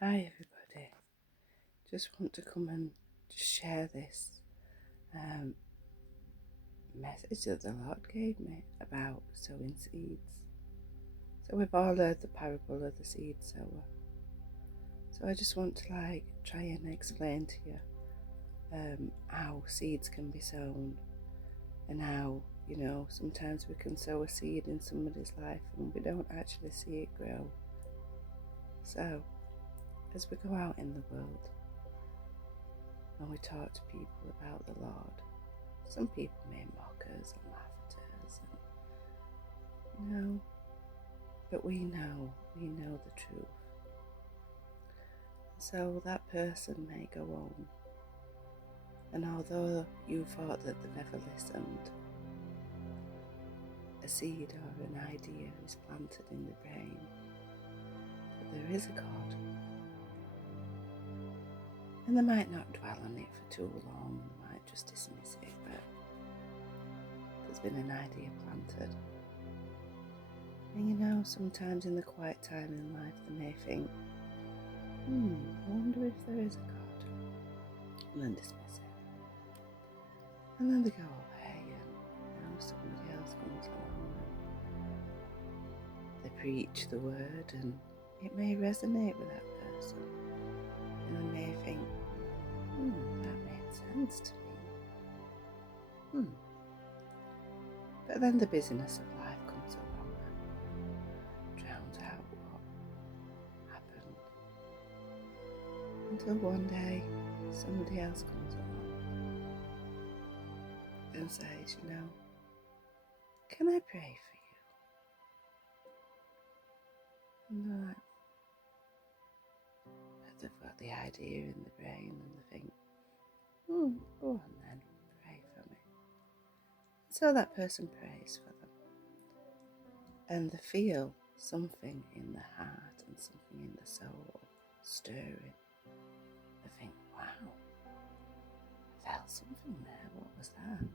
Hi everybody, just want to come and share this um, message that the Lord gave me about sowing seeds. So we've all heard the parable of the seed sower. So I just want to try and explain to you how seeds can be sown and how, sometimes we can sow a seed in somebody's life and we don't actually see it grow. So as we go out in the world and we talk to people about the Lord, some people may mock us and laugh at us, but we know the truth. So that person may go home, and although you thought that they never listened, a seed or an idea is planted in the brain that there is a God. And they might not dwell on it for too long, they might just dismiss it, but there's been an idea planted. And sometimes in the quiet time in life they may think, I wonder if there is a God, and then dismiss it. And then they go away and somebody else comes along and they preach the word and it may resonate with that person. And they may think, that made sense to me. But then the busyness of life comes along and drowns out what happened. Until one day somebody else comes along and says, can I pray for you? And they're like, but they've got the idea in the brain and they think, go on then, pray for me. So that person prays for them. And they feel something in the heart and something in the soul stirring. They think, wow, I felt something there, what was that?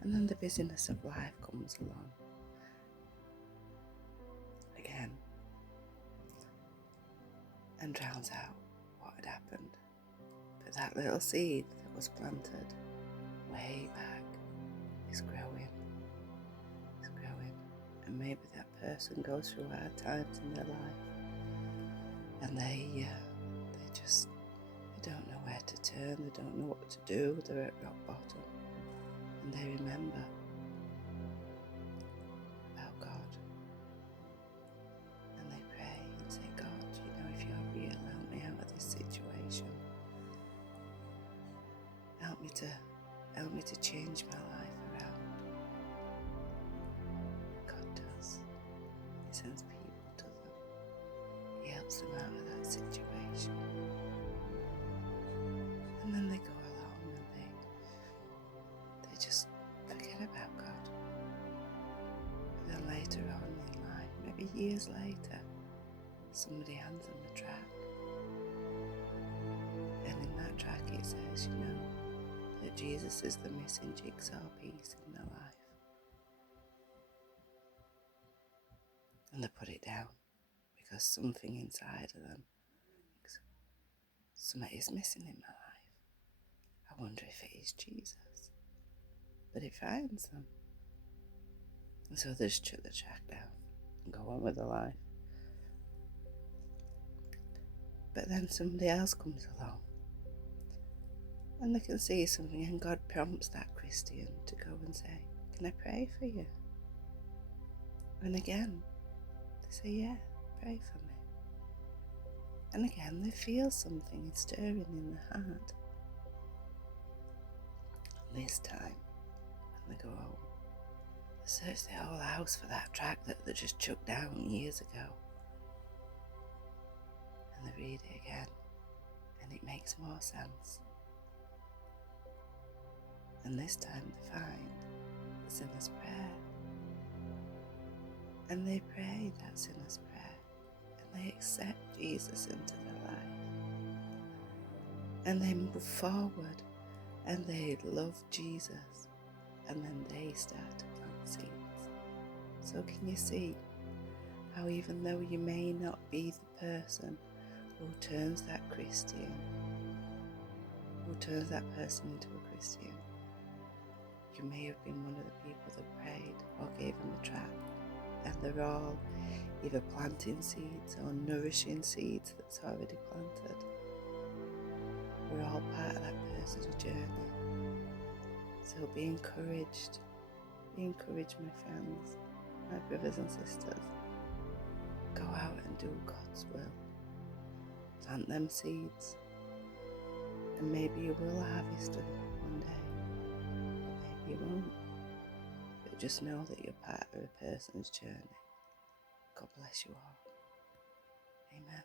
And then the busyness of life comes along again and drowns out what had happened. But that little seed that was planted way back is growing. And maybe that person goes through hard times in their life and they don't know where to turn, they don't know what to do, they're at rock bottom, and they remember about God and they pray and say, God, if you're real, help me out of this situation, help me to change my life around. God does. He sends people to them, he helps them out of that situation. And then they go along and they just forget about God. But then later on in life, maybe years later, somebody hands them a track. And in that track it says, that Jesus is the missing jigsaw piece in their life. And they put it down because something inside of them, something is missing in my life. I wonder if it is Jesus. But it finds them. And so they just shut the track down and go on with their life. But then somebody else comes along and they can see something, and God prompts that Christian to go and say, can I pray for you? And again, they say, yeah, pray for me. And again, they feel something stirring in the heart. And this time, when they go home, they search the whole house for that tract that they just chucked down years ago. And they read it again, and it makes more sense. And this time they find the sinner's prayer. And they pray that sinner's prayer. And they accept Jesus into their life. And they move forward. And they love Jesus. And then they start to plant seeds. So can you see how even though you may not be the person who turns that Christian, who turns that person into a Christian. You may have been one of the people that prayed or gave them a tract, and they're all either planting seeds or nourishing seeds that's already planted. We're all part of that person's journey. So be encouraged. Be encouraged, my friends, my brothers and sisters. Go out and do God's will. Plant them seeds. And maybe you will harvest them one day. Or maybe you won't. But just know that you're part of a person's journey. God bless you all. Amen.